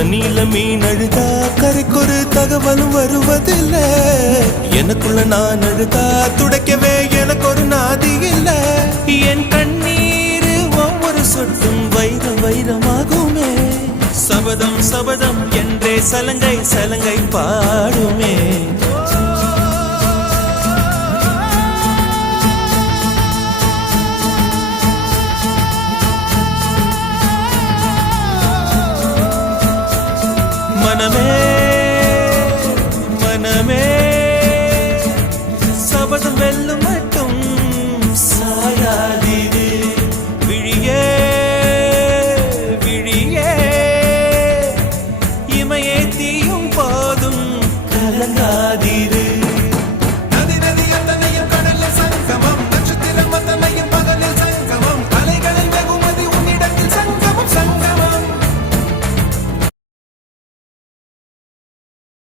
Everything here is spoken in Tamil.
தண்ணியில மீன் அழுதா கரைக்கொரு தகவலும் வருவதில்லை. எனக்குள்ள நான் அழுதா துடைக்கவே எனக்கு ஒரு நாதி இல்லை. என் கண்ணீர் ஒவ்வொரு சொட்டும் வைரம் வைரமாகுமே. சபதம் சபதம் என்றே சலங்கை சலங்கை பாடுமே. மனமே